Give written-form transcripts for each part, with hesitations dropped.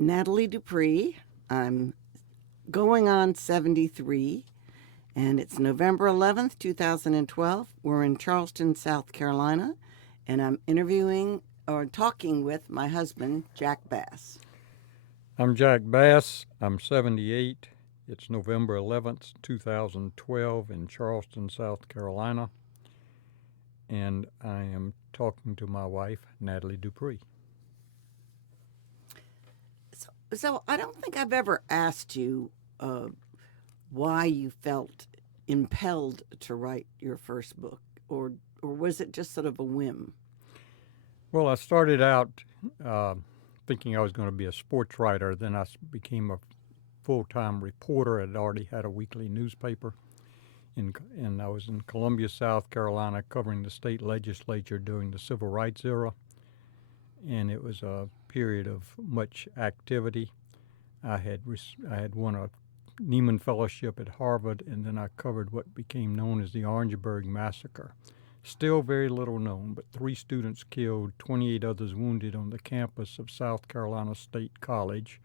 Nathalie Dupree. I'm going on 73, and it's November 11th, 2012. We're in Charleston, South Carolina, and I'm interviewing or talking with my husband, Jack Bass. I'm Jack Bass. I'm 78. It's November 11th, 2012 in Charleston, South Carolina. And I am talking to my wife, Nathalie Dupree. So I don't think I've ever asked you why you felt impelled to write your first book, or was it just sort of a whim? Well, I started out thinking I was going to be a sports writer. Then I became a full-time reporter. I'd already had a weekly newspaper, and I was in Columbia, South Carolina, covering the state legislature during the Civil Rights era. And it was a period of much activity. I had won a Nieman Fellowship at Harvard, and then I covered what became known as the Orangeburg Massacre. Still very little known, but 3 students killed, 28 others wounded on the campus of South Carolina State College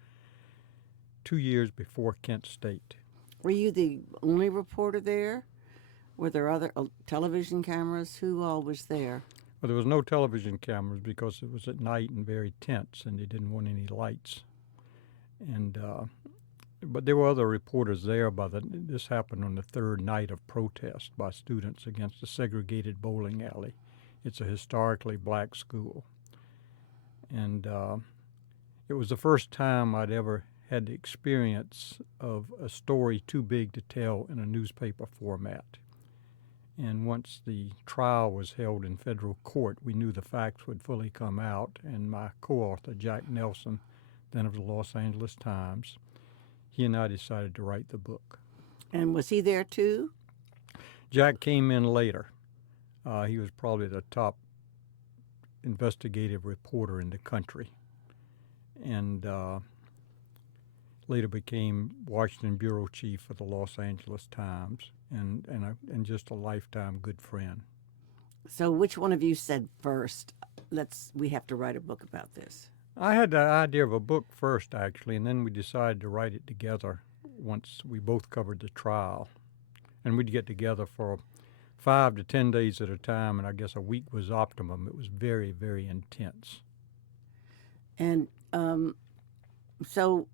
2 years before Kent State. Were you the only reporter there? Were there other television cameras? Who all was there? Well, there was no television cameras because it was at night and very tense, and they didn't want any lights. And but there were other reporters there. This happened on the 3rd night of protest by students against a segregated bowling alley. It's a historically black school, and it was the first time I'd ever had the experience of a story too big to tell in a newspaper format. And once the trial was held in federal court, we knew the facts would fully come out, and my co-author, Jack Nelson, then of the Los Angeles Times, he and I decided to write the book. And was he there too? Jack came in later. He was probably the top investigative reporter in the country, and later became Washington bureau chief for the Los Angeles Times, and just a lifetime good friend. So which one of you said first, we have to write a book about this? I had the idea of a book first, actually, and then we decided to write it together once we both covered the trial. And we'd get together for 5 to 10 days at a time, and I guess a week was optimum. It was very, very intense. And so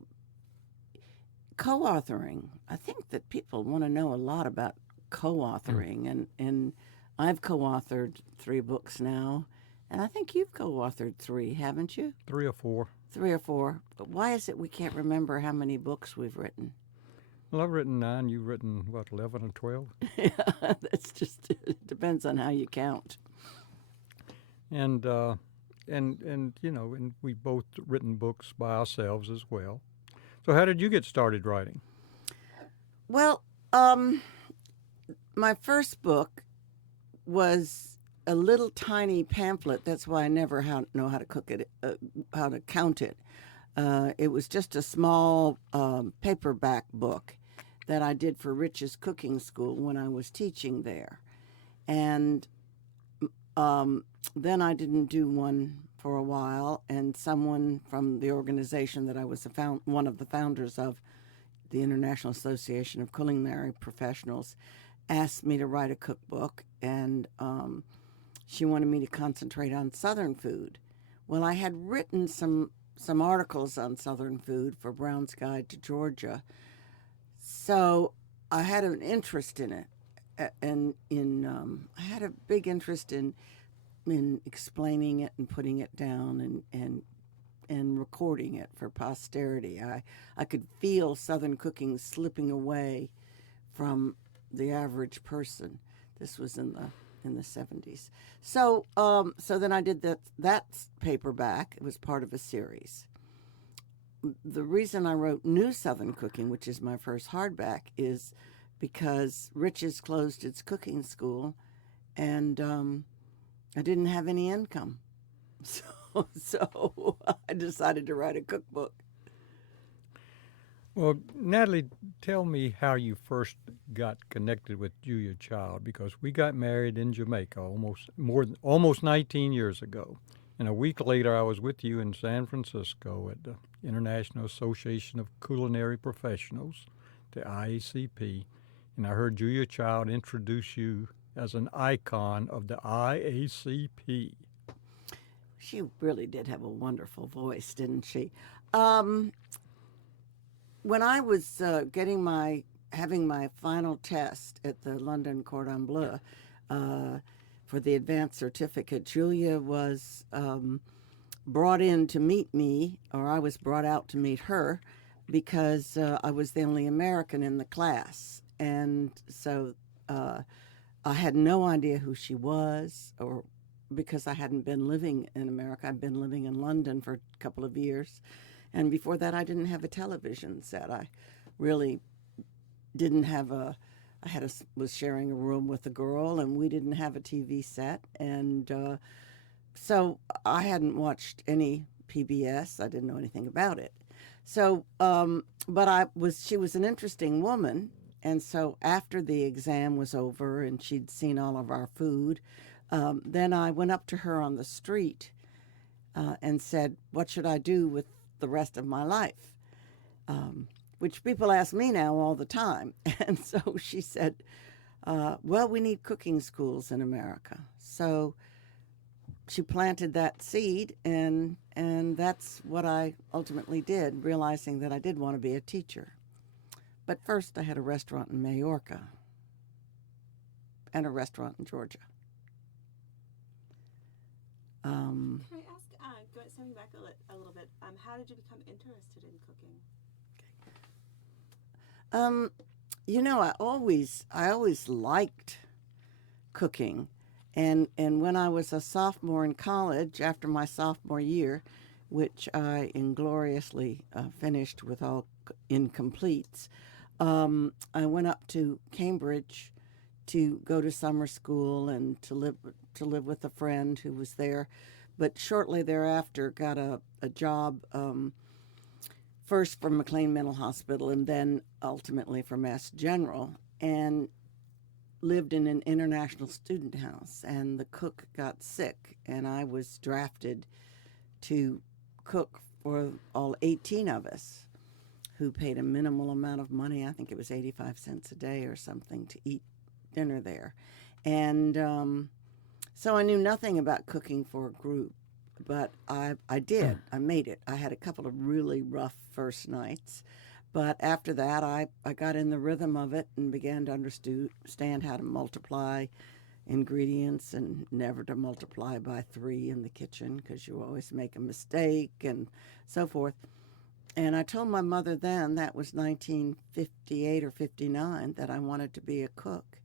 co-authoring, I think that people want to know a lot about co-authoring, and I've co-authored 3 books now, and I think you've co-authored 3, haven't you? 3 or 4. 3 or 4. But why is it we can't remember how many books we've written? Well, I've written 9. You've written, 11 or 12? Yeah, it depends on how you count. And we've both written books by ourselves as well. So how did you get started writing? Well, my first book was a little tiny pamphlet. That's why I never know how to how to count it. It was just a small paperback book that I did for Rich's Cooking School when I was teaching there. And then I didn't do one for a while, and someone from the organization that I was one of the founders of, the International Association of Culinary Professionals, asked me to write a cookbook, and she wanted me to concentrate on Southern food. Well, I had written some articles on Southern food for Brown's Guide to Georgia, so I had an interest in it, and I had a big interest in explaining it and putting it down and recording it for posterity. I could feel Southern cooking slipping away from the average person. This was in the 70s. So then I did that paperback. It was part of a series. The reason I wrote New Southern Cooking, which is my first hardback, is because Rich's closed its cooking school, and I didn't have any income. So I decided to write a cookbook. Well, Nathalie, tell me how you first got connected with Julia Child, because we got married in Jamaica almost 19 years ago. And a week later, I was with you in San Francisco at the International Association of Culinary Professionals, the IACP, and I heard Julia Child introduce you as an icon of the IACP. She really did have a wonderful voice, didn't she? When I was having my final test at the London Cordon Bleu for the advanced certificate, Julia was brought in to meet me, or I was brought out to meet her, because I was the only American in the class. And so I had no idea who she was, or because I hadn't been living in America. I'd been living in London for a couple of years. And before that, I didn't have a television set. I really didn't have was sharing a room with a girl, and we didn't have a TV set. And so I hadn't watched any PBS. I didn't know anything about it. So, she was an interesting woman. And so after the exam was over and she'd seen all of our food, then I went up to her on the street and said, "What should I do with the rest of my life?" Which people ask me now all the time. And so she said, "Well, we need cooking schools in America." So she planted that seed, and that's what I ultimately did, realizing that I did want to be a teacher. But first, I had a restaurant in Majorca and a restaurant in Georgia. Can I ask, stepping back a little bit, how did you become interested in cooking? I always liked cooking. And when I was a sophomore in college, after my sophomore year, which I ingloriously finished with all incompletes, I went up to Cambridge to go to summer school and to live with a friend who was there. But shortly thereafter, got a job first for McLean Mental Hospital and then ultimately for Mass General, and lived in an international student house. And the cook got sick, and I was drafted to cook for all 18 of us, who paid a minimal amount of money. I think it was 85 cents a day or something to eat dinner there. And so I knew nothing about cooking for a group, but I did. I made it. I had a couple of really rough first nights, but after that I got in the rhythm of it and began to understand how to multiply ingredients and never to multiply by 3 in the kitchen, because you always make a mistake and so forth. And I told my mother then, that was 1958 or 59, that I wanted to be a cook.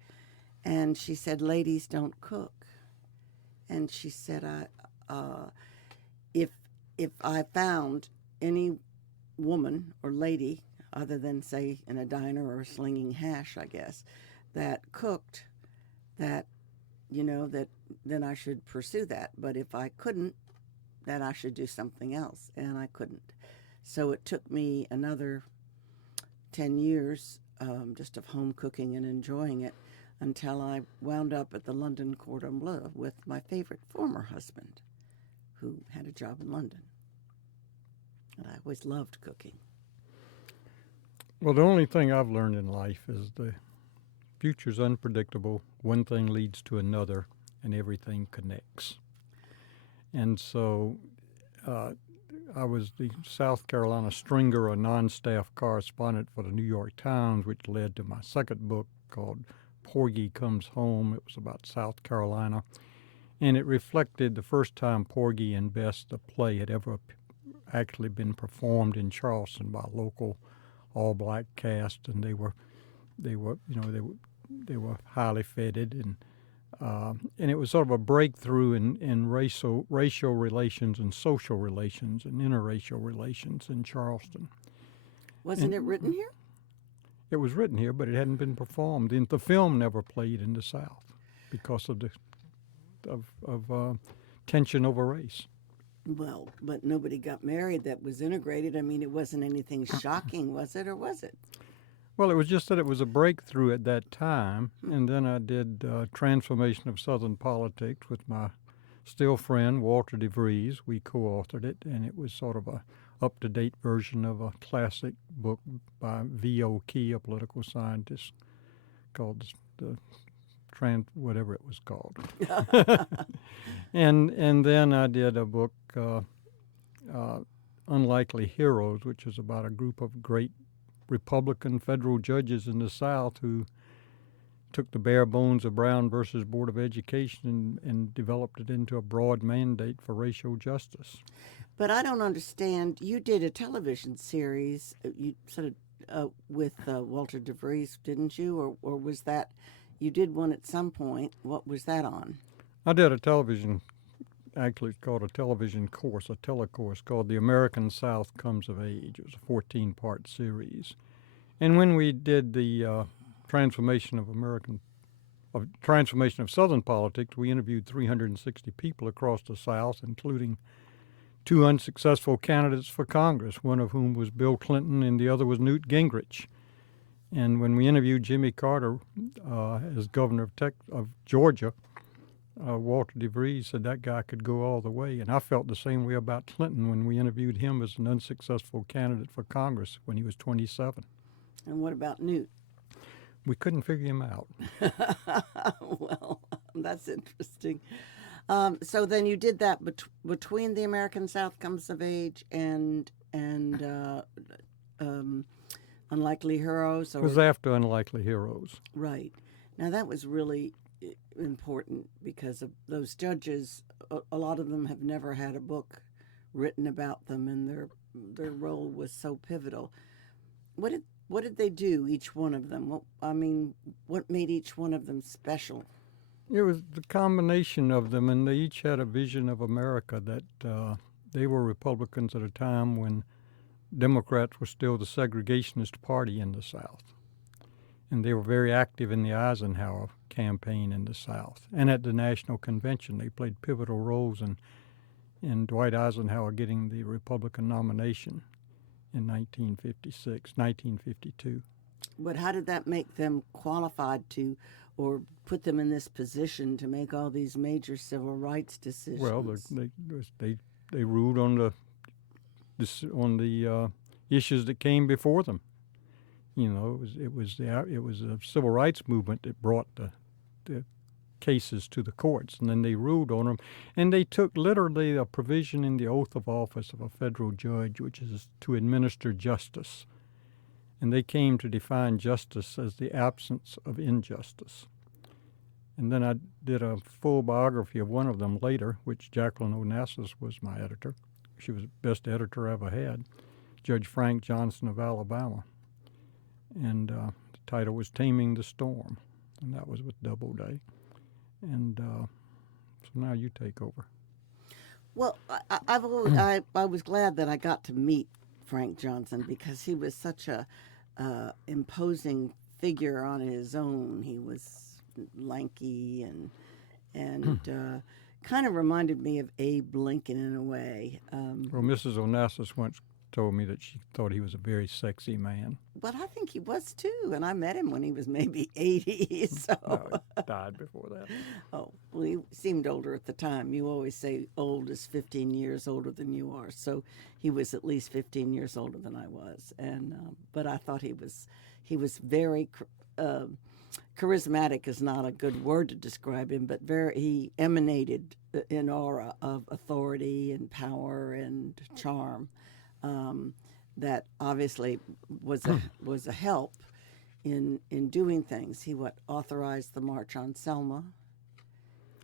And she said, "Ladies don't cook." And she said, if I found any woman or lady, other than, say, in a diner or slinging hash, I guess, that cooked, that then I should pursue that. But if I couldn't, then I should do something else. And I couldn't. So it took me another 10 years just of home cooking and enjoying it, until I wound up at the London Cordon Bleu with my favorite former husband, who had a job in London. And I always loved cooking. Well, the only thing I've learned in life is the future's unpredictable. One thing leads to another, and everything connects. And so I was the South Carolina stringer, a non-staff correspondent for the New York Times, which led to my second book called Porgy Comes Home. It was about South Carolina. And it reflected the first time Porgy and Bess, the play, had ever actually been performed in Charleston by a local all-black cast, and they were highly feted, and it was sort of a breakthrough in racial relations and social relations and interracial relations in Charleston. Wasn't it written here? It was written here, but it hadn't been performed. And the film never played in the South because of the tension over race. Well, but nobody got married that was integrated. I mean, it wasn't anything shocking, was it, or was it? Well, it was just that it was a breakthrough at that time, and then I did Transformation of Southern Politics with my still friend, Walter DeVries. We co-authored it, and it was sort of a up-to-date version of a classic book by V.O. Key, a political scientist, called the whatever it was called. and then I did a book, Unlikely Heroes, which is about a group of great Republican federal judges in the South who took the bare bones of Brown versus Board of Education and developed it into a broad mandate for racial justice. But I don't understand. You did a television series, you sort of with Walter DeVries, didn't you? Or was that, you did one at some point. What was that on? I did a television, actually it's called a television course, a telecourse called The American South Comes of Age. It was a 14-part series. And when we did the transformation of Southern politics, we interviewed 360 people across the South, including 2 unsuccessful candidates for Congress, one of whom was Bill Clinton and the other was Newt Gingrich. And when we interviewed Jimmy Carter as governor of Georgia, Walter DeVries said that guy could go all the way. And I felt the same way about Clinton when we interviewed him as an unsuccessful candidate for Congress when he was 27. And what about Newt? We couldn't figure him out. Well, that's interesting. So then you did that between The American South Comes of Age and Unlikely Heroes? Or? It was after Unlikely Heroes. Right. Now that was really important because of those judges. A lot of them have never had a book written about them, and their role was so pivotal. What did they do, each one of them? What made each one of them special? It was the combination of them, and they each had a vision of America that they were Republicans at a time when Democrats were still the segregationist party in the South. And they were very active in the Eisenhower campaign in the South. And at the National Convention, they played pivotal roles in Dwight Eisenhower getting the Republican nomination in 1952. But how did that make them qualified to, or put them in this position to make all these major civil rights decisions? Well, they ruled on the issues that came before them. You know, it was the civil rights movement that brought the cases to the courts, and then they ruled on them. And they took literally a provision in the oath of office of a federal judge, which is to administer justice. And they came to define justice as the absence of injustice. And then I did a full biography of one of them later, which Jacqueline Onassis was my editor. She was the best editor I ever had, Judge Frank Johnson of Alabama. And the title was Taming the Storm, and that was with Doubleday. And so now you take over. Well, I was glad that I got to meet Frank Johnson because he was such a imposing figure on his own. He was lanky and kind of reminded me of Abe Lincoln in a way. Well, Mrs. Onassis once told me that she thought he was a very sexy man. But I think he was too, and I met him when he was maybe 80. So No, he died before that. Oh, well, he seemed older at the time. You always say old is 15 years older than you are, so he was at least 15 years older than I was. And but I thought he was very charismatic is not a good word to describe him, but he emanated an aura of authority and power and charm. That obviously was a help in doing things. He authorized the March on Selma,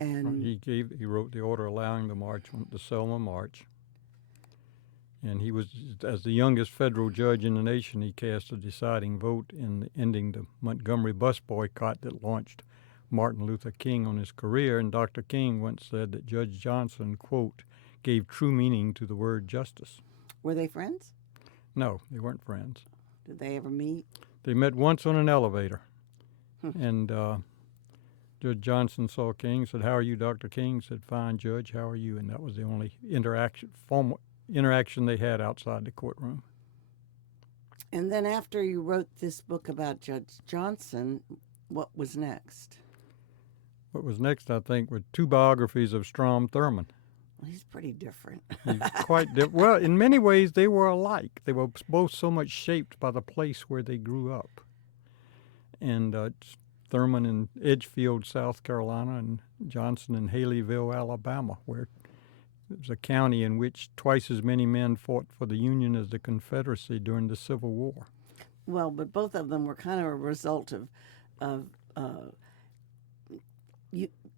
and he wrote the order allowing the Selma March. And he was, as the youngest federal judge in the nation, he cast a deciding vote in ending the Montgomery bus boycott that launched Martin Luther King on his career. And Dr. King once said that Judge Johnson, quote, gave true meaning to the word justice. Were they friends? No, they weren't friends. Did they ever meet? They met once on an elevator. And Judge Johnson saw King, said, "How are you, Dr. King?" Said, "Fine, Judge, how are you?" And that was the only formal interaction they had outside the courtroom. And then after you wrote this book about Judge Johnson, what was next? What was next, I think, were 2 biographies of Strom Thurmond. He's pretty different. He's quite different. Well, in many ways, they were alike. They were both so much shaped by the place where they grew up. And Thurmond in Edgefield, South Carolina, and Johnson in Haleyville, Alabama, where it was a county in which twice as many men fought for the Union as the Confederacy during the Civil War. Well, but both of them were kind of a result of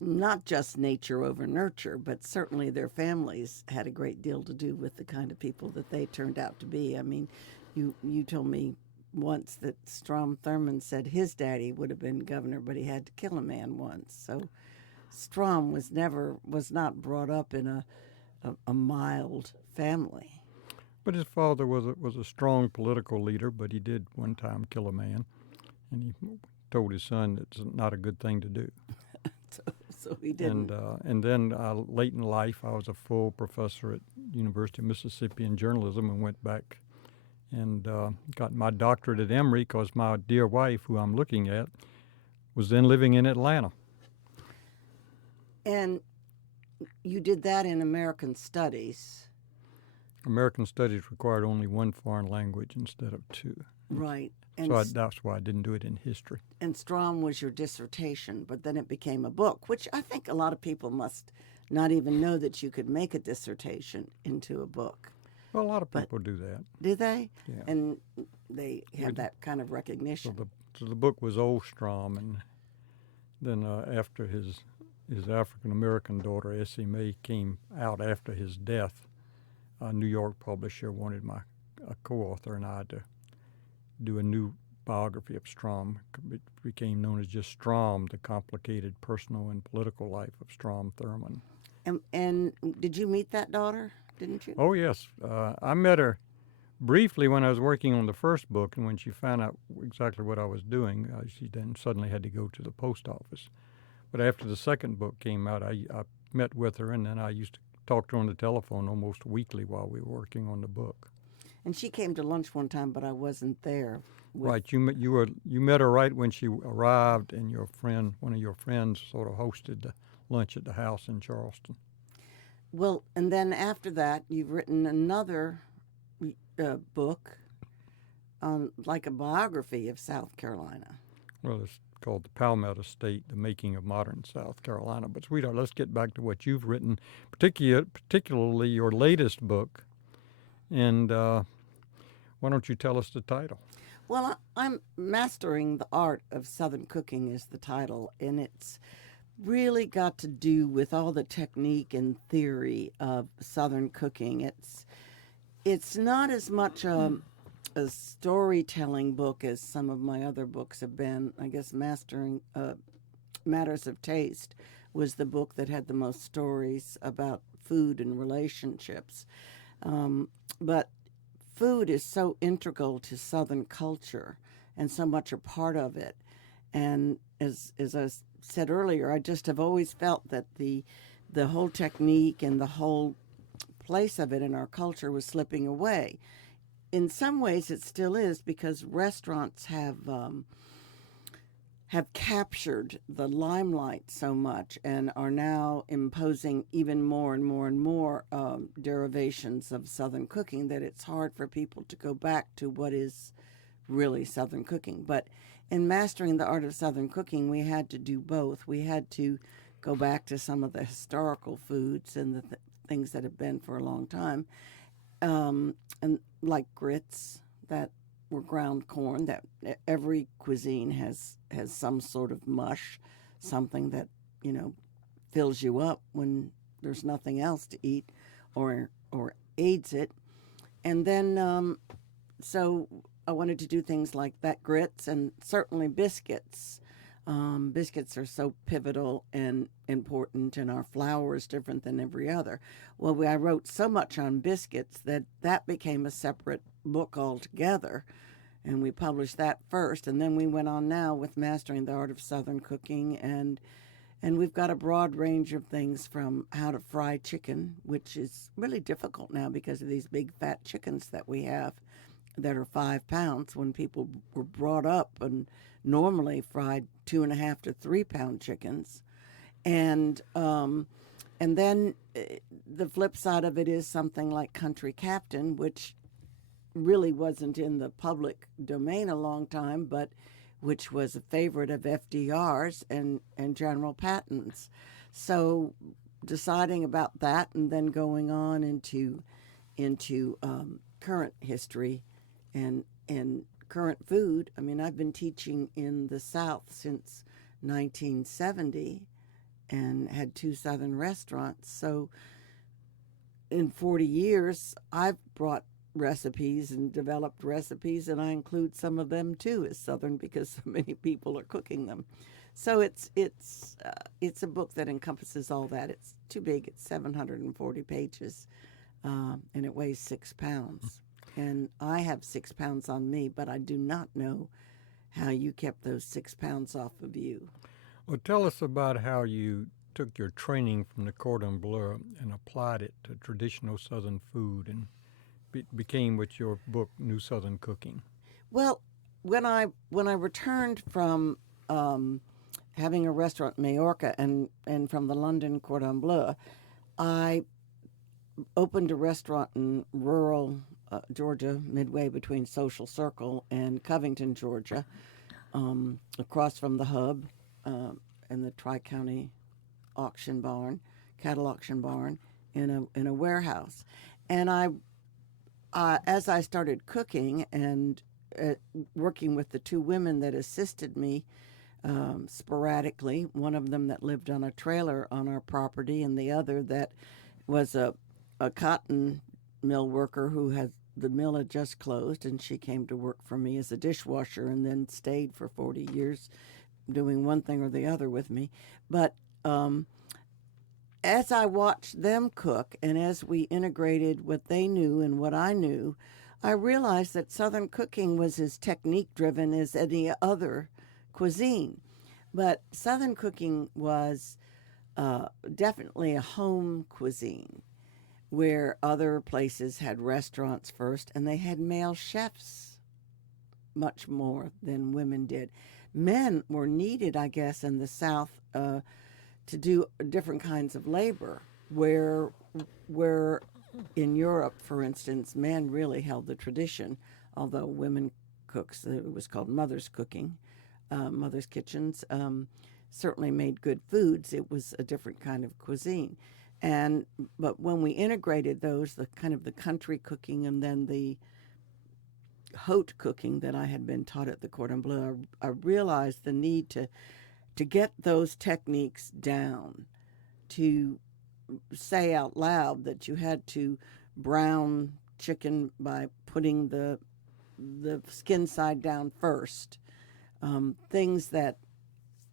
not just nature over nurture, but certainly their families had a great deal to do with the kind of people that they turned out to be. I mean, you told me once that Strom Thurmond said his daddy would have been governor, but he had to kill a man once. So Strom was not brought up in a mild family. But his father was a strong political leader, but he did one time kill a man, and he told his son it's not a good thing to do. So he didn't. And then late in life, I was a full professor at University of Mississippi in journalism, and went back and got my doctorate at Emory because my dear wife, who I'm looking at, was then living in Atlanta. And you did that in American Studies. American Studies required only 1 foreign language instead of 2. Right. And So that's why I didn't do it in history. And Strom was your dissertation, but then it became a book, which I think a lot of people must not even know that you could make a dissertation into a book. Well, a lot of people do that. Do they? Yeah. And they have that kind of recognition. So the book was Old Strom, and then after his African-American daughter, Essie Mae, came out after his death, a New York publisher wanted a co-author and I to do a new biography of Strom. It became known as just Strom, the complicated personal and political life of Strom Thurmond. And did you meet that daughter? Didn't you? Oh, yes. I met her briefly when I was working on the first book, and when she found out exactly what I was doing, she then suddenly had to go to the post office. But after the second book came out, I met with her, and then I used to talk to her on the telephone almost weekly while we were working on the book. And she came to lunch one time, but I wasn't there. Right, you met her right when she arrived, and one of your friends, sort of hosted the lunch at the house in Charleston. Well, and then after that, you've written another book, like a biography of South Carolina. Well, it's called The Palmetto State, The Making of Modern South Carolina. But, sweetheart, let's get back to what you've written, particularly your latest book. And why don't you tell us the title? Well, I'm Mastering the Art of Southern Cooking is the title, and it's really got to do with all the technique and theory of Southern cooking. It's not as much a storytelling book as some of my other books have been. I guess Mastering Matters of Taste was the book that had the most stories about food and relationships. But food is so integral to Southern culture and so much a part of it. And as I said earlier, I just have always felt that the whole technique and the whole place of it in our culture was slipping away. In some ways, it still is, because restaurants have captured the limelight so much and are now imposing even more and more and more derivations of Southern cooking that it's hard for people to go back to what is really Southern cooking. But in Mastering the Art of Southern Cooking, we had to do both. We had to go back to some of the historical foods and the things that have been for a long time, and like grits that were ground corn. That every cuisine has some sort of mush, something that fills you up when there's nothing else to eat, or aids it. And then so I wanted to do things like that, grits, and certainly biscuits. Biscuits are so pivotal and important, and our flour is different than every other. Well, I wrote so much on biscuits that became a separate book altogether, and we published that first, and then we went on now with Mastering the Art of Southern Cooking, and we've got a broad range of things, from how to fry chicken, which is really difficult now because of these big fat chickens that we have that are 5 pounds, when people were brought up and normally fried 2.5 to 3 pound chickens. And then the flip side of it is something like Country Captain, which really wasn't in the public domain a long time, but which was a favorite of FDR's and General Patton's. So deciding about that and then going on into current history and current food. I mean, I've been teaching in the South since 1970 and had 2 Southern restaurants. So in 40 years, I've brought recipes and developed recipes, and I include some of them too as Southern because so many people are cooking them. So it's a book that encompasses all that. It's too big. It's 740 pages, and it weighs 6 pounds. And I have 6 pounds on me, but I do not know how you kept those 6 pounds off of you. Well, tell us about how you took your training from the Cordon Bleu and applied it to traditional Southern food and became with your book, New Southern Cooking. Well, when I returned from having a restaurant in Majorca and from the London Cordon Bleu, I opened a restaurant in rural Georgia, midway between Social Circle and Covington, Georgia, across from the hub and the Tri-County auction barn, cattle auction barn, in a warehouse. And as I started cooking and working with the 2 women that assisted me sporadically, one of them that lived on a trailer on our property and the other that was a cotton mill worker who the mill had just closed, and she came to work for me as a dishwasher and then stayed for 40 years doing one thing or the other with me. But as I watched them cook and as we integrated what they knew and what I knew, I realized that Southern cooking was as technique-driven as any other cuisine. But Southern cooking was definitely a home cuisine, where other places had restaurants first, and they had male chefs much more than women did. Men were needed, I guess, in the South to do different kinds of labor, where in Europe, for instance, men really held the tradition, although women cooks, it was called mother's cooking, mother's kitchens, certainly made good foods. It was a different kind of cuisine. But when we integrated those, the kind of the country cooking and then the haute cooking that I had been taught at the Cordon Bleu, I realized the need to get those techniques down, to say out loud that you had to brown chicken by putting the skin side down first, things that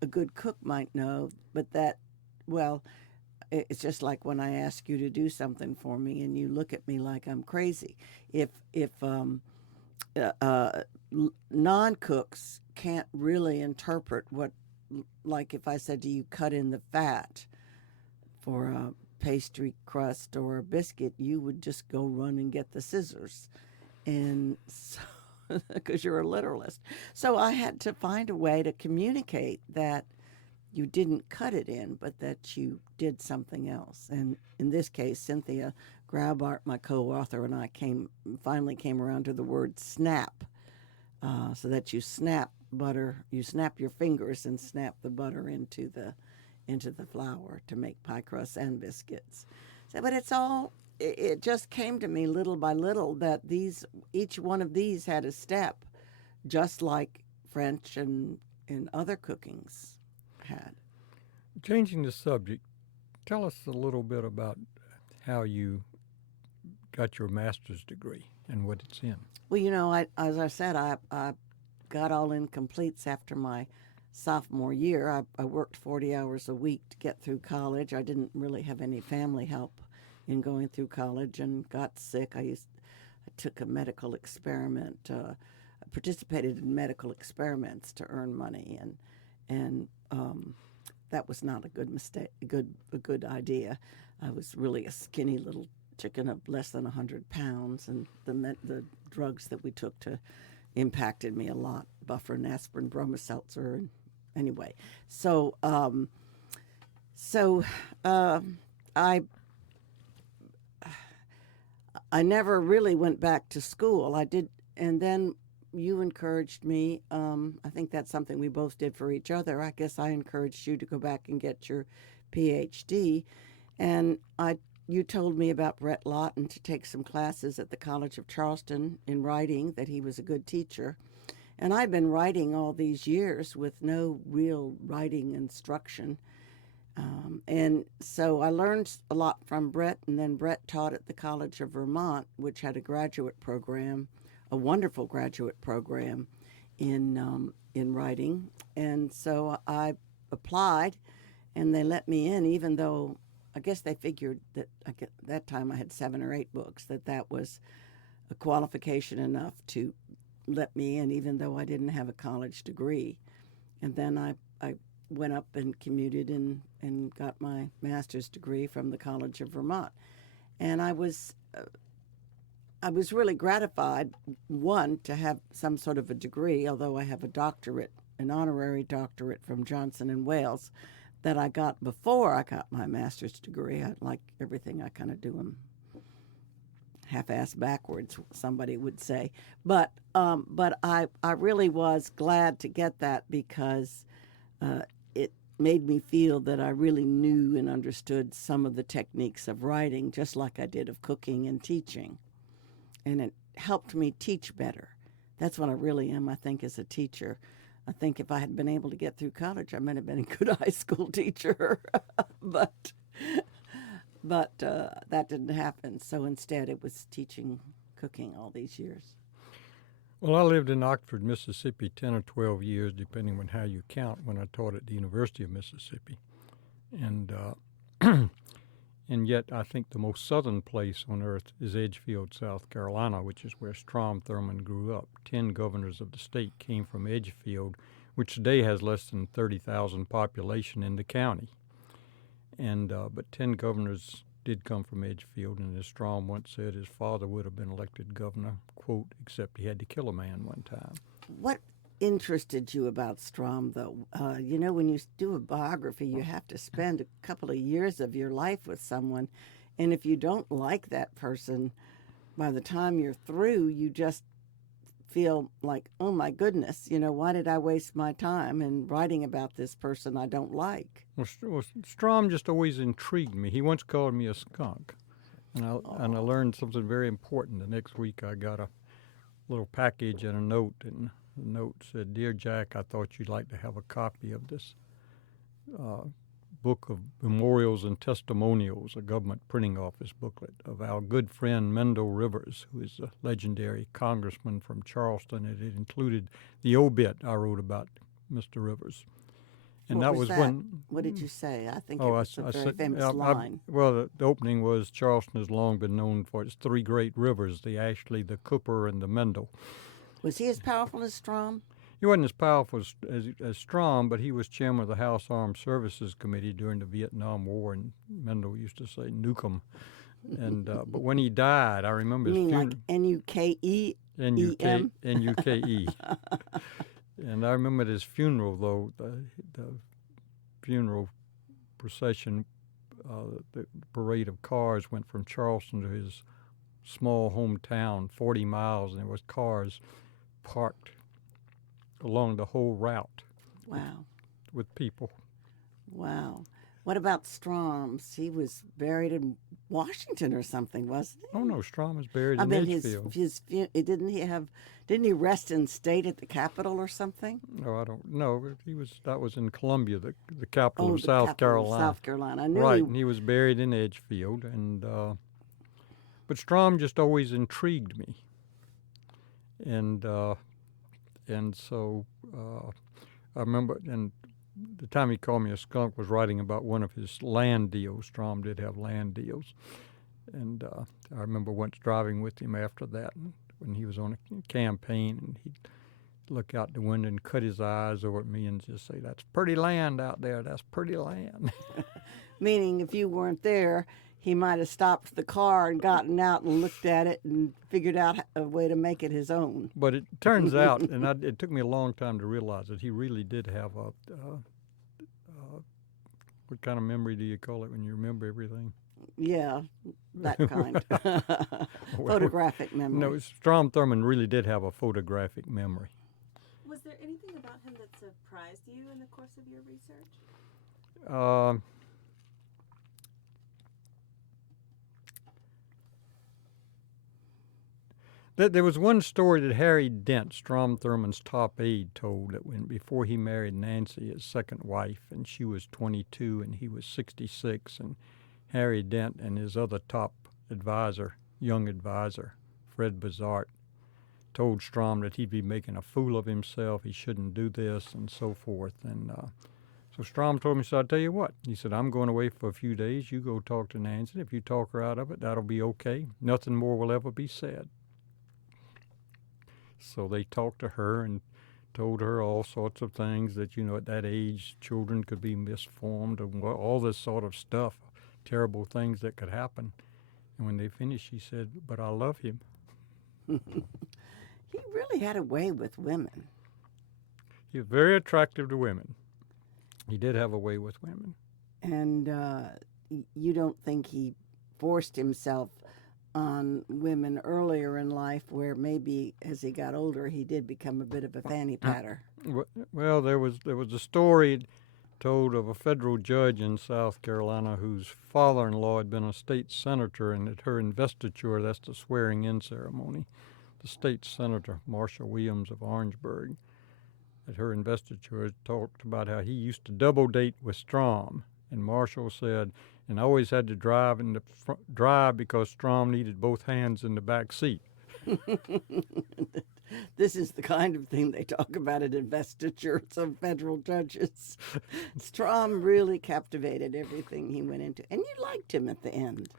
a good cook might know, but that, well, it's just like when I ask you to do something for me and you look at me like I'm crazy. If non-cooks can't really interpret what, like if I said to you, cut in the fat for a pastry crust or a biscuit, you would just go run and get the scissors. And so, because you're a literalist. So I had to find a way to communicate that you didn't cut it in, but that you did something else. And in this case, Cynthia Graubart, my co-author, and I finally came around to the word snap, so that you snap butter, you snap your fingers and snap the butter into the flour to make pie crusts and biscuits. So, but it just came to me little by little that each one of these had a step, just like French and other cookings had. Changing the subject, tell us a little bit about how you got your master's degree and what it's in. Well, as I said, I got all incompletes after my sophomore year. I worked 40 hours a week to get through college. I didn't really have any family help in going through college and got sick. I took a medical experiment, participated in medical experiments to earn money, and that was not a good idea. I was really a skinny little chicken of less than 100 pounds, and the drugs that we took impacted me a lot, bufferin, aspirin, bromoseltzer, and anyway. So So I never really went back to school. I did, and then you encouraged me. I think that's something we both did for each other. I guess I encouraged you to go back and get your PhD, and you told me about Brett Lawton to take some classes at the College of Charleston in writing, that he was a good teacher. And I've been writing all these years with no real writing instruction. And so I learned a lot from Brett, and then Brett taught at the College of Vermont, which had a graduate program, a wonderful graduate program in writing. And so I applied, and they let me in, even though I guess they figured that that time I had 7 or 8 books, that was a qualification enough to let me in, even though I didn't have a college degree. And then I went up and commuted and got my master's degree from the College of Vermont. And I was really gratified, one, to have some sort of a degree, although I have a doctorate, an honorary doctorate from Johnson and Wales that I got before I got my master's degree. I like everything, I kind of do them half-ass backwards, somebody would say. But I really was glad to get that, because it made me feel that I really knew and understood some of the techniques of writing, just like I did of cooking and teaching. And it helped me teach better. That's what I really am, I think, as a teacher. I think if I had been able to get through college, I might have been a good high school teacher. but that didn't happen. So instead, it was teaching cooking all these years. Well, I lived in Oxford, Mississippi, 10 or 12 years, depending on how you count, when I taught at the University of Mississippi. And and yet I think the most southern place on earth is Edgefield, South Carolina, which is where Strom Thurmond grew up. 10 governors of the state came from Edgefield, which today has less than 30,000 population in the county. And but 10 governors did come from Edgefield, and as Strom once said, his father would have been elected governor, quote, except he had to kill a man one time. What interested you about Strom, though? When you do a biography, you have to spend a couple of years of your life with someone, and if you don't like that person, by the time you're through, you just feel like, oh my goodness, why did I waste my time in writing about this person I don't like? Well, Strom just always intrigued me. He once called me a skunk, and I learned something very important. The next week I got a little package and a note, and the note said, "Dear Jack, I thought you'd like to have a copy of this book of memorials and testimonials, a government printing office booklet of our good friend Mendel Rivers, who is a legendary congressman from Charleston." And it included the obit I wrote about Mr. Rivers. And What that was that? when. What did you say? I think it was a very famous line. The opening was, Charleston has long been known for its 3 great rivers, the Ashley, the Cooper, and the Mendel. Was he as powerful as Strom? He wasn't as powerful as Strom, but he was chairman of the House Armed Services Committee during the Vietnam War, and Mendel used to say, "Nuke 'em." And but when he died, I remember his funeral. Like N-U-K-E-E-M? N-U-K-E. And I remember at his funeral, though, the funeral procession, the parade of cars went from Charleston to his small hometown, 40 miles, and there was cars parked along the whole route. Wow. With people. Wow. What about Strom's? He was buried in Washington or something, wasn't he? Oh no, Strom was buried in Edgefield. Didn't he rest in state at the Capitol or something? No, I don't know. That was in Columbia, the capital of the South capital Carolina. Of South Carolina. I knew right, and he was buried in Edgefield, and but Strom just always intrigued me, and so I remember, and the time he called me a skunk was writing about one of his land deals. Strom did have land deals, and I remember once driving with him after that when he was on a campaign, and he'd look out the window and cut his eyes over at me and just say, "That's pretty land out there. That's pretty land." Meaning, if you weren't there, he might have stopped the car and gotten out and looked at it and figured out a way to make it his own. But it turns out, and it took me a long time to realize that he really did have a What kind of memory do you call it when you remember everything? Yeah, that kind. Well, Photographic memory. no, Strom Thurmond really did have a photographic memory. Was there anything about him that surprised you in the course of your research? Um There was one story that Harry Dent, Strom Thurmond's top aide, told that when before he married Nancy, his second wife, and she was 22 and he was 66, and Harry Dent and his other top advisor, young advisor, Fred Bazart, told Strom that he'd be making a fool of himself, he shouldn't do this, and so forth. And so Strom told me, so I'll tell you what. He said, I'm going away for a few days. You go talk to Nancy. If you talk her out of it, that'll be okay. Nothing more will ever be said. So they talked to her and told her all sorts of things that, at that age, children could be misformed and all this sort of stuff, terrible things that could happen. And when they finished, she said, but I love him. He really had a way with women. He was very attractive to women. He did have a way with women. And you don't think he forced himself on women earlier in life, where maybe as he got older he did become a bit of a fanny patter? Well, there was a story told of a federal judge in South Carolina whose father-in-law had been a state senator, and at her investiture, that's the swearing-in ceremony, the state senator, Marshall Williams of Orangeburg, at her investiture talked about how he used to double date with Strom, and Marshall said, and I always had to drive because Strom needed both hands in the back seat. This is the kind of thing they talk about at investitures of federal judges. Strom really captivated everything he went into, and you liked him at the end.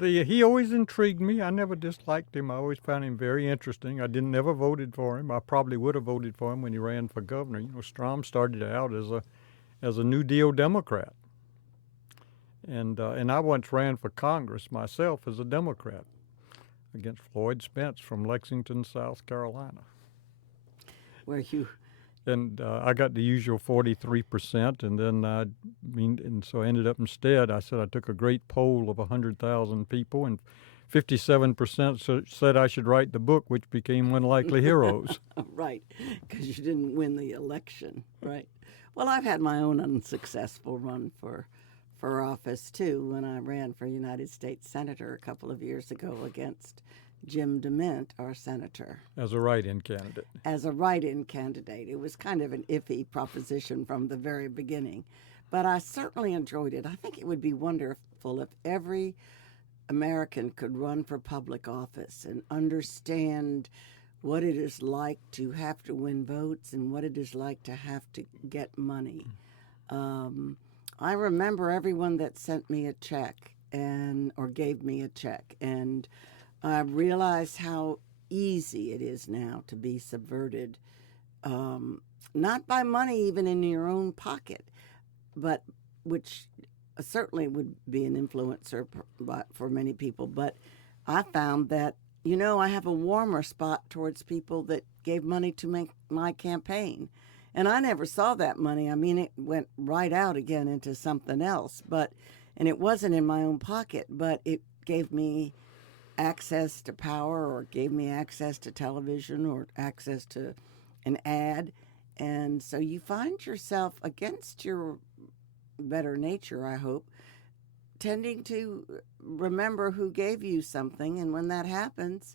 He always intrigued me. I never disliked him. I always found him very interesting. I never voted for him. I probably would have voted for him when he ran for governor. Strom started out as a New Deal Democrat. And I once ran for Congress myself as a Democrat against Floyd Spence from Lexington, South Carolina. Where you... And I got the usual 43%, and then so I ended up instead, I said I took a great poll of 100,000 people, and 57% said I should write the book, which became Unlikely Heroes. Right, because you didn't win the election, right? Well, I've had my own unsuccessful run for office, too, when I ran for United States Senator a couple of years ago against Jim DeMint, our senator. As a write-in candidate. As a write-in candidate. It was kind of an iffy proposition from the very beginning. But I certainly enjoyed it. I think it would be wonderful if every American could run for public office and understand what it is like to have to win votes and what it is like to have to get money. I remember everyone that sent me a check or gave me a check, and I realized how easy it is now to be subverted, not by money even in your own pocket, but which certainly would be an influencer for many people. But I found that, I have a warmer spot towards people that gave money to make my campaign. And I never saw that money. I mean, it went right out again into something else. And it wasn't in my own pocket, but it gave me access to power, or gave me access to television, or access to an ad. And so you find yourself, against your better nature, I hope, tending to remember who gave you something. And when that happens,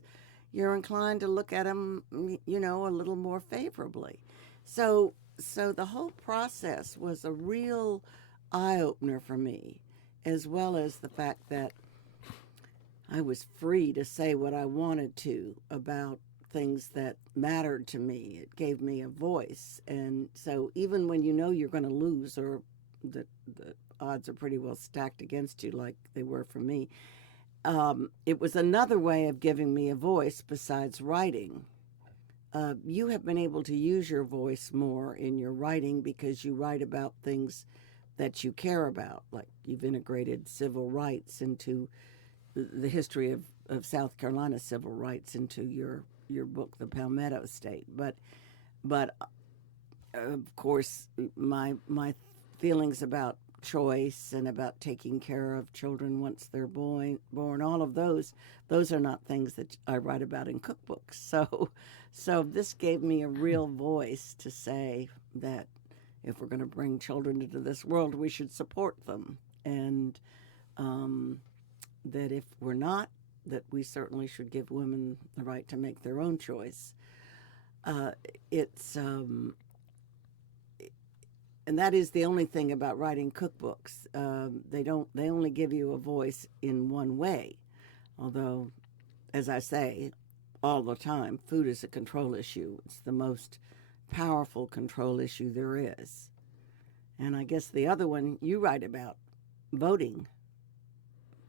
you're inclined to look at them, a little more favorably. So the whole process was a real eye-opener for me, as well as the fact that I was free to say what I wanted to about things that mattered to me. It gave me a voice. And so even when you're going to lose, or the odds are pretty well stacked against you like they were for me, it was another way of giving me a voice besides writing. You have been able to use your voice more in your writing because you write about things that you care about, like you've integrated civil rights into the history of South Carolina civil rights into your book, The Palmetto State. But of course, my feelings about choice and about taking care of children once they're born, all of those are not things that I write about in cookbooks. So this gave me a real voice to say that if we're going to bring children into this world, we should support them, and that if we're not, that we certainly should give women the right to make their own choice. And that is the only thing about writing cookbooks. They only give you a voice in one way. Although, as I say all the time, food is a control issue. It's the most powerful control issue there is. And I guess the other one you write about, voting.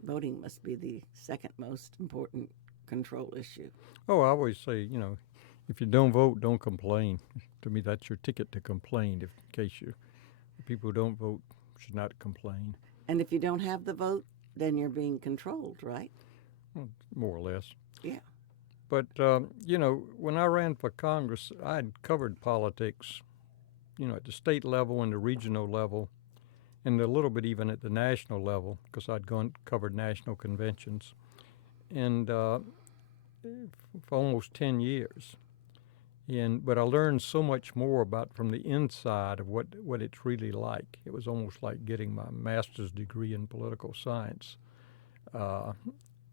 Voting must be the second most important control issue. Oh, I always say, if you don't vote, don't complain. To me, that's your ticket to complain. In case people who don't vote should not complain. And if you don't have the vote, then you're being controlled, right? Well, more or less. Yeah. But, when I ran for Congress, I had covered politics, at the state level and the regional level, and a little bit even at the national level, because I'd covered national conventions, and for almost 10 years. But I learned so much more from the inside of what it's really like. It was almost like getting my master's degree in political science,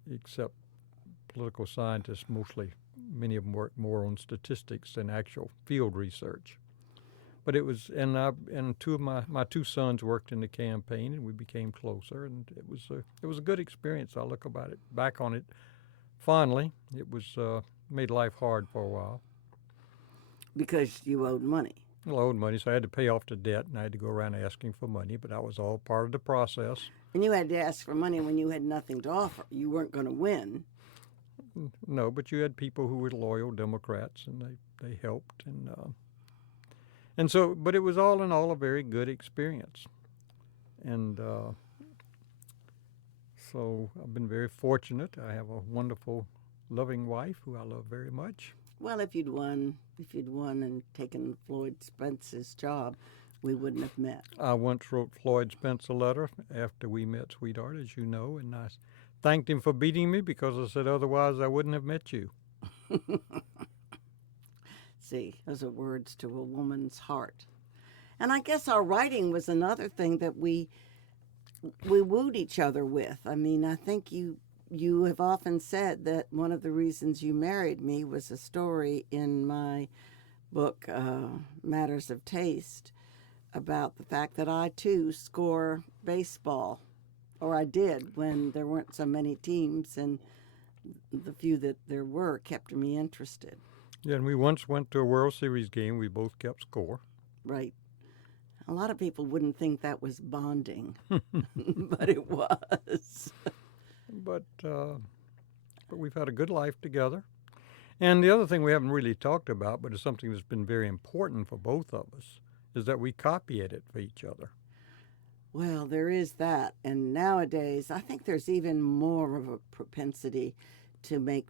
except political scientists many of them work more on statistics than actual field research. But it was, and two of my two sons worked in the campaign, and we became closer, and it was a good experience. I look back on it fondly. It was made life hard for a while. Because you owed money. Well, I owed money, so I had to pay off the debt, and I had to go around asking for money, but that was all part of the process. And you had to ask for money when you had nothing to offer. You weren't going to win. No, but you had people who were loyal Democrats, and they helped, and so, but it was all in all a very good experience. And so I've been very fortunate. I have a wonderful, loving wife who I love very much. Well, if you'd won and taken Floyd Spence's job, we wouldn't have met. I once wrote Floyd Spence a letter after we met, sweetheart, as you know, and I thanked him for beating me because I said otherwise I wouldn't have met you. See, those are words to a woman's heart. And I guess our writing was another thing that we wooed each other with. I mean, I think you have often said that one of the reasons you married me was a story in my book, Matters of Taste, about the fact that I, too, score baseball. Or I did when there weren't so many teams, and the few that there were kept me interested. Yeah, and we once went to a World Series game. We both kept score. Right. A lot of people wouldn't think that was bonding, but it was. But we've had a good life together. And the other thing we haven't really talked about, but is something that's been very important for both of us, is that we copy edit for each other. Well, there is that. And nowadays, I think there's even more of a propensity to make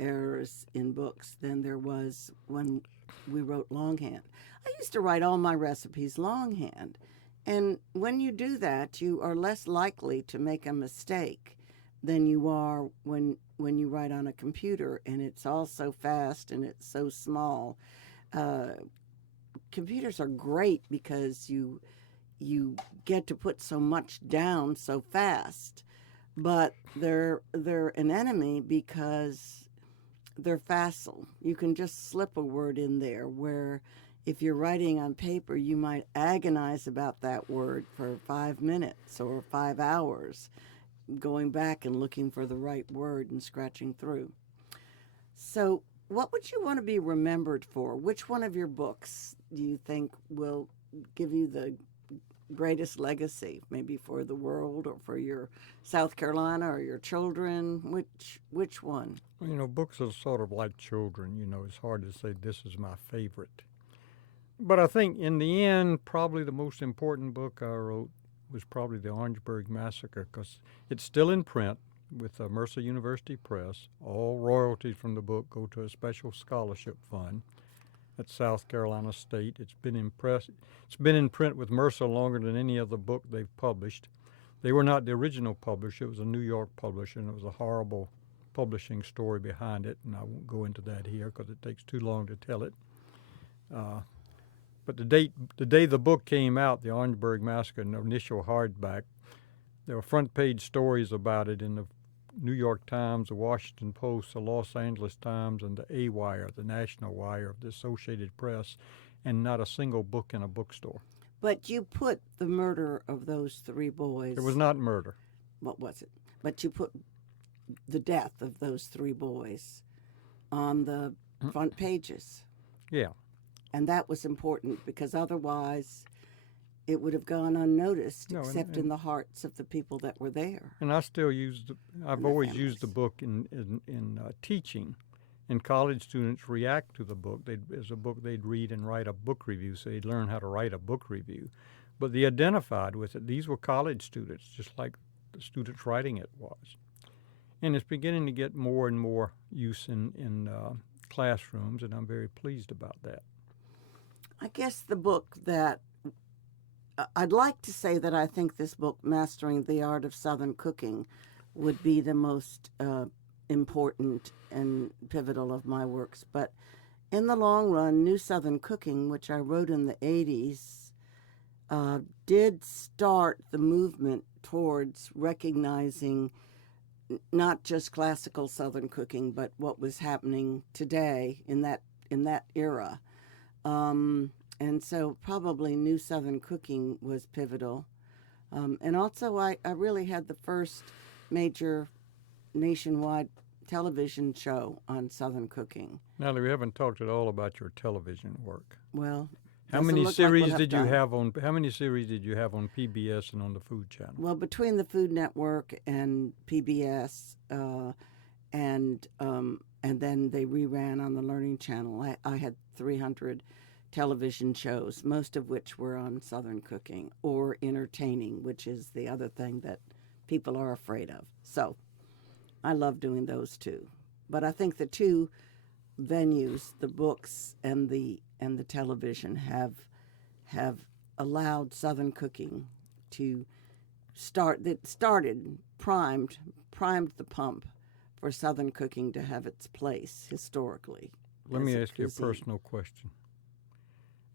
errors in books than there was when we wrote longhand. I used to write all my recipes longhand. And when you do that, you are less likely to make a mistake than you are when you write on a computer, and it's all so fast and it's so small. Computers are great because you get to put so much down so fast, but they're an enemy because they're facile. You can just slip a word in there, where if you're writing on paper, you might agonize about that word for 5 minutes or 5 hours, going back and looking for the right word and scratching through. So what would you want to be remembered for? Which one of your books do you think will give you the greatest legacy, maybe for the world or for your South Carolina or your children? Which one? Well, books are sort of like children. It's hard to say this is my favorite. But I think in the end, probably the most important book I wrote was probably the Orangeburg Massacre, because it's still in print with Mercer University Press. All royalties from the book go to a special scholarship fund. at South Carolina State. It's been in print with Mercer longer than any other book they've published. They were not the original publisher. It was a New York publisher, and it was a horrible publishing story behind it, and I won't go into that here because it takes too long to tell it. But the day the book came out, the Orangeburg Massacre, in the initial hardback, there were front page stories about it in the New York Times, the Washington Post, the Los Angeles Times, and the A-Wire, the national wire of the Associated Press, and not a single book in a bookstore. But you put the murder of those 3 boys. It was not murder. What was it? But you put the death of those 3 boys on the front pages. Yeah. And that was important because otherwise it would have gone unnoticed, No, except in the hearts of the people that were there. And I still use I've the always used families. the book in teaching. And college students react to the book. As a book they'd read and write a book review, so they'd learn how to write a book review. But they identified with it. These were college students, just like the students writing it was. And it's beginning to get more and more use in classrooms, and I'm very pleased about that. I guess the book that I'd like to say that I think this book, Mastering the Art of Southern Cooking, would be the most important and pivotal of my works. But in the long run, New Southern Cooking, which I wrote in the 80s, did start the movement towards recognizing not just classical Southern cooking, but what was happening today in that era. And so probably New Southern Cooking was pivotal. And also I really had the first major nationwide television show on Southern cooking. Natalie, we haven't talked at all about your television work. Well, How many doesn't look like series what I've did you done. have on? How many series did you have on PBS and on the Food Channel? Well, between the Food Network and PBS, and then they reran on the Learning Channel. I had 300 television shows, most of which were on Southern cooking or entertaining, which is the other thing that people are afraid of. So I love doing those too. But I think the 2 venues, the books and the television, have allowed Southern cooking to primed the pump for Southern cooking to have its place historically. Let as me a ask you a cuisine. personal question.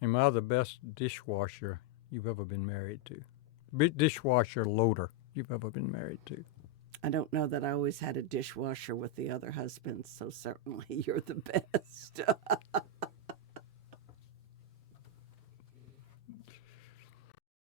Am I the best dishwasher you've ever been married to? Dishwasher loader you've ever been married to? I don't know that I always had a dishwasher with the other husbands, so certainly you're the best.